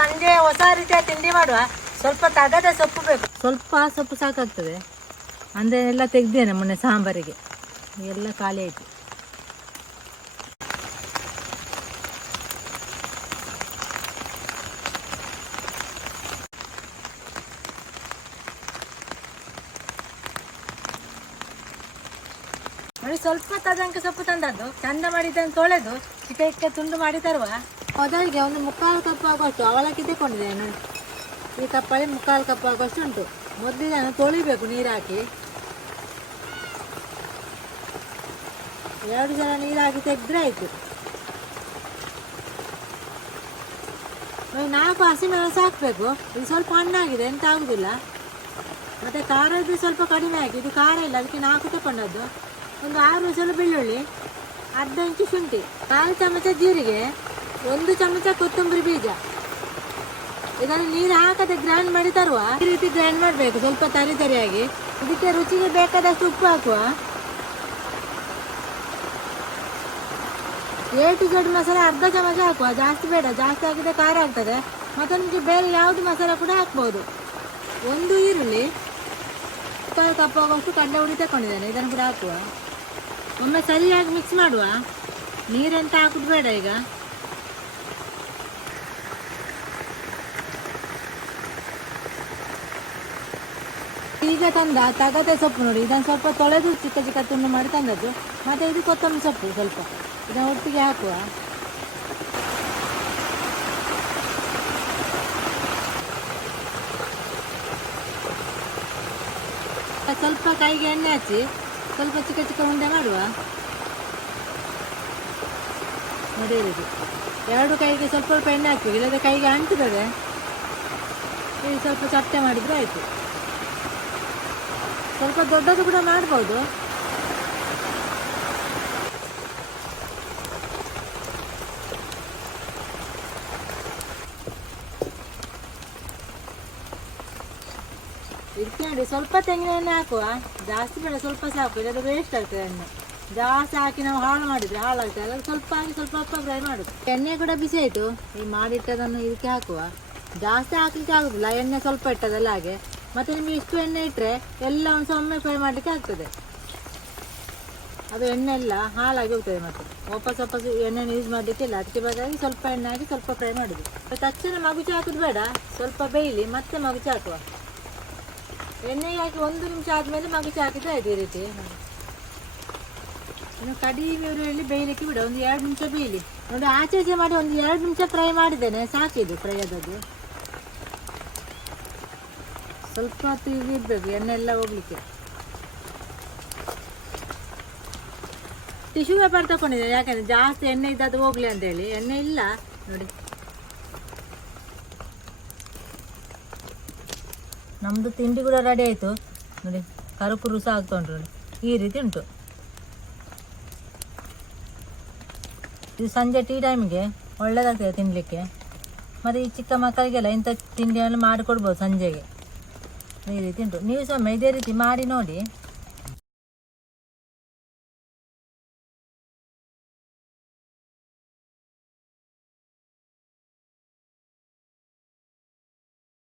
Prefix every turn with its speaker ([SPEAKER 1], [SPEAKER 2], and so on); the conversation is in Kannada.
[SPEAKER 1] ಸಂಜೆ ಹೊಸ ರೀತಿಯ ತಿಂಡಿ ಮಾಡುವ. ಸ್ವಲ್ಪ ತಗದ ಸೊಪ್ಪು ಬೇಕು. ಸ್ವಲ್ಪ ಸೊಪ್ಪು ಸಾಕಾಗ್ತದೆ. ಅಂದರೆ ಎಲ್ಲ ತೆಗ್ದೇನೆ ಮೊನ್ನೆ ಸಾಂಬಾರಿಗೆ. ಎಲ್ಲ ಖಾಲಿ ಆಯಿತು. ಸ್ವಲ್ಪ ತದಂಕ ಸೊಪ್ಪು ತಂದದ್ದು. ಚಂದ ಮಾಡಿದ್ದನ್ನು ತೊಳೆದು ಚಿಕ್ಕ ಚಿಕ್ಕ ತುಂಡು ಮಾಡಿ ತರುವ. ಮೊದಲಿಗೆ ಒಂದು ಮುಕ್ಕಾಲು ಕಪ್ ಆಗುವಷ್ಟು ಅವಲಕ್ಕಿ ತಗೊಂಡಿದ್ದೇನೆ ಈ ಕಪ್ಪಲ್ಲಿ ಮುಕ್ಕಾಲು ಕಪ್ ಆಗುವಷ್ಟು ಉಂಟು. ಮೊದಲು ತೊಳಿಬೇಕು ನೀರು ಹಾಕಿ ಎರಡು ಜನ ನೀರು ಹಾಕಿ ತೆಗೆದ್ರೆ ಆಯಿತು. ನಾಲ್ಕು ಹಸಿಮೆಣಸು ಹಾಕಬೇಕು. ಇದು ಸ್ವಲ್ಪ ಹಣ್ಣಾಗಿದೆ, ಎಂತ ಆಗುದಿಲ್ಲ. ಮತ್ತೆ ಖಾರ ಇದ್ರೆ ಸ್ವಲ್ಪ ಕಡಿಮೆ ಹಾಕಿ, ಇದು ಖಾರ ಇಲ್ಲ, ಅದಕ್ಕೆ ನಾಲ್ಕು ತಗೊಂಡದ್ದು ಒಂದು ಆರು ಸಲ ಬೆಳ್ಳುಳ್ಳಿ, ಅರ್ಧ ಇಂಚು ಶುಂಠಿ, ಕಾಲು ಚಮಚ ಜೀರಿಗೆ ಒಂದು ಚಮಚ ಕೊತ್ತಂಬರಿ ಬೀಜ. ಇದನ್ನು ನೀರು ಹಾಕದೆ ಗ್ರೈಂಡ್ ಮಾಡಿ ತರುವ. ಈ ರೀತಿ ಗ್ರೈಂಡ್ ಮಾಡಬೇಕು, ಸ್ವಲ್ಪ ತರಿ ತರಿಯಾಗಿ. ಇದಕ್ಕೆ ರುಚಿಗೆ ಬೇಕಾದಷ್ಟು ಉಪ್ಪು ಹಾಕುವ. ಏ ಟು ಝೆಡ್ ಮಸಾಲ ಅರ್ಧ ಚಮಚ ಹಾಕುವ. ಜಾಸ್ತಿ ಬೇಡ, ಜಾಸ್ತಿ ಹಾಕಿದ್ರೆ ಖಾರ ಆಗ್ತದೆ. ಮತ್ತೆ ನಿಮಗೆ ಬೇರೆ ಯಾವುದು ಮಸಾಲ ಕೂಡ ಹಾಕ್ಬೋದು. ಒಂದು ಈರುಳ್ಳಿ, ಮುಕ್ಕಾಲು ಕಪ್ಪಾಗುವಷ್ಟು ಕಡಲೆ ಹುಡಿ ತಗೊಂಡಿದ್ದೇನೆ ಇದನ್ನು ಕೂಡ ಹಾಕುವ. ಒಮ್ಮೆ ಸರಿಯಾಗಿ ಮಿಕ್ಸ್ ಮಾಡುವ. ನೀರಂತ ಹಾಕುದು ಬೇಡ ಈಗ. ಈಗ ತಂದ ತಗತೆ ಸೊಪ್ಪು ನೋಡಿ. ಇದನ್ನು ಸ್ವಲ್ಪ ತೊಳೆದು ಚಿಕ್ಕ ಚಿಕ್ಕ ತುಂಡು ಮಾಡಿ ತಂದದ್ದು. ಮತ್ತೆ ಇದು ಕೊತ್ತಂಬರಿ ಸೊಪ್ಪು ಸ್ವಲ್ಪ. ಇದನ್ನು ಒಟ್ಟಿಗೆ ಹಾಕುವ. ಸ್ವಲ್ಪ ಕೈಗೆ ಎಣ್ಣೆ ಹಚ್ಚಿ ಸ್ವಲ್ಪ ಚಿಕ್ಕ ಚಿಕ್ಕ ಉಂಡೆ ಮಾಡುವ. ಎರಡು ಕೈಗೆ ಸ್ವಲ್ಪ ಸ್ವಲ್ಪ ಎಣ್ಣೆ ಹಾಕಿ ಇಲ್ಲದೆ ಕೈಗೆ ಅಂಟುತ್ತದೆ ಸ್ವಲ್ಪ ಚಟ್ಟೆ ಮಾಡಿದರೆ ಆಯಿತು. ಸ್ವಲ್ಪ ದೊಡ್ಡದು ಕೂಡ ಮಾಡ್ಬೋದು. ಇದಕ್ಕೆ ಸ್ವಲ್ಪ ತೆಂಗಿನ ಎಣ್ಣೆ ಹಾಕುವ. ಜಾಸ್ತಿ ಬೇಡ, ಸ್ವಲ್ಪ ಸಾಕು. ಇಲ್ಲದ ವೇಸ್ಟ್ ಆಗ್ತದೆ ಎಣ್ಣೆ. ಜಾಸ್ತಿ ಹಾಕಿ ನಾವು ಹಾಳು ಮಾಡಿದ್ರೆ ಹಾಳಾಗ್ತದೆ. ಅಲ್ಲ ಸ್ವಲ್ಪ ಹಾಕಿ ಸ್ವಲ್ಪ ಅಪ್ಪ ಫ್ರೈ ಮಾಡುದು. ಎಣ್ಣೆ ಕೂಡ ಬಿಸಿ ಆಯಿತು. ಈ ಮಾಡಿಟ್ಟದನ್ನು ಇದಕ್ಕೆ ಹಾಕುವ. ಜಾಸ್ತಿ ಹಾಕ್ಲಿಕ್ಕೆ ಆಗುದಿಲ್ಲ. ಎಣ್ಣೆ ಸ್ವಲ್ಪ ಇಟ್ಟದಲ್ಲ ಹಾಗೆ ಮತ್ತೆ ನಿಮಗೆ ಇಷ್ಟು ಎಣ್ಣೆ ಇಟ್ಟರೆ ಎಲ್ಲ ಒಂದು ಸೊಮ್ಮೆ ಫ್ರೈ ಮಾಡಲಿಕ್ಕೆ ಆಗ್ತದೆ. ಅದು ಎಣ್ಣೆ ಎಲ್ಲ ಹಾಳಾಗಿ ಹೋಗ್ತದೆ ಮತ್ತೆ. ವಾಪಸ್ ವಾಪಸ್ ಎಣ್ಣೆನ ಯೂಸ್ ಮಾಡಲಿಕ್ಕೆ ಇಲ್ಲ. ಅದಕ್ಕೆ ಬದಲಾಗಿ ಸ್ವಲ್ಪ ಎಣ್ಣೆ ಹಾಕಿ ಸ್ವಲ್ಪ ಫ್ರೈ ಮಾಡುದು. ತಕ್ಷಣ ಮಗುಚಿ ಹಾಕೋದು ಬೇಡ. ಸ್ವಲ್ಪ ಬೇಯಲಿ ಮತ್ತೆ ಮಗುಚಿ ಹಾಕುವ ಎಣ್ಣೆ ಹಾಕಿ ಒಂದು ನಿಮಿಷ ಆದಮೇಲೆ ಮಗುಚಿ ಹಾಕಿದ್ರೆ ಆಯ್ತು ಈ ರೀತಿ. ಇನ್ನು ಕಡಿಮೆ ಉರಿಯಲ್ಲಿ ಬೇಯಲಿಕ್ಕೆ ಬಿಡ. ಒಂದು ಎರಡು ನಿಮಿಷ ಬೇಯಲಿ. ನೋಡಿ, ಆಚೆ ಈಚೆ ಮಾಡಿ ಒಂದು ಎರಡು ನಿಮಿಷ ಫ್ರೈ ಮಾಡಿದ್ದೇನೆ. ಸಾಕಿದು ಫ್ರೈ ಆದದ್ದು. ಸ್ವಲ್ಪ ಹೊತ್ತು ಈಗ ಇರಬೇಕು ಎಣ್ಣೆ ಎಲ್ಲ ಹೋಗ್ಲಿಕ್ಕೆ. ಟಿಶ್ಯೂ ಪೇಪರ್ ತಗೊಂಡಿದ್ದೆ, ಯಾಕಂದ್ರೆ ಜಾಸ್ತಿ ಎಣ್ಣೆ ಇದ್ದದ್ದು ಹೋಗ್ಲಿ ಅಂತೇಳಿ ಎಣ್ಣೆ ಇಲ್ಲ, ನೋಡಿ. ನಮ್ಮದು ತಿಂಡಿ ಕೂಡ ರೆಡಿ ಆಯಿತು. ನೋಡಿ, ಕರುಪು ಸಹ ಆಗ್ತಾ ನೋಡಿ. ಈ ರೀತಿ ಉಂಟು. ಇದು ಸಂಜೆ ಟೀ ಟೈಮ್ಗೆ ಒಳ್ಳೆಯದಾಗ್ತದೆ ತಿನ್ನಲಿಕ್ಕೆ ಮತ್ತು ಈ ಚಿಕ್ಕ ಮಕ್ಕಳಿಗೆಲ್ಲ ಇಂಥ ತಿಂಡಿಯನ್ನು ಮಾಡಿಕೊಡ್ಬೋದು ಸಂಜೆಗೆ. ಈ ರೀತಿ ನೀವು ಸಹ ಇದೇ ರೀತಿ ಮಾಡಿ ನೋಡಿ.